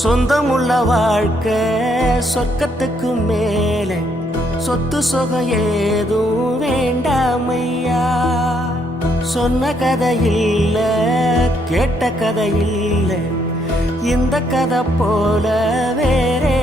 சொந்தமுள்ள வாழ்க்கை சொர்க்கத்துக்கு மேலே சொத்து சுகம் ஏதும் வேண்டாமையா. சொன்ன கதை இல்ல கேட்ட கதை இல்ல இந்த கதை போல வேற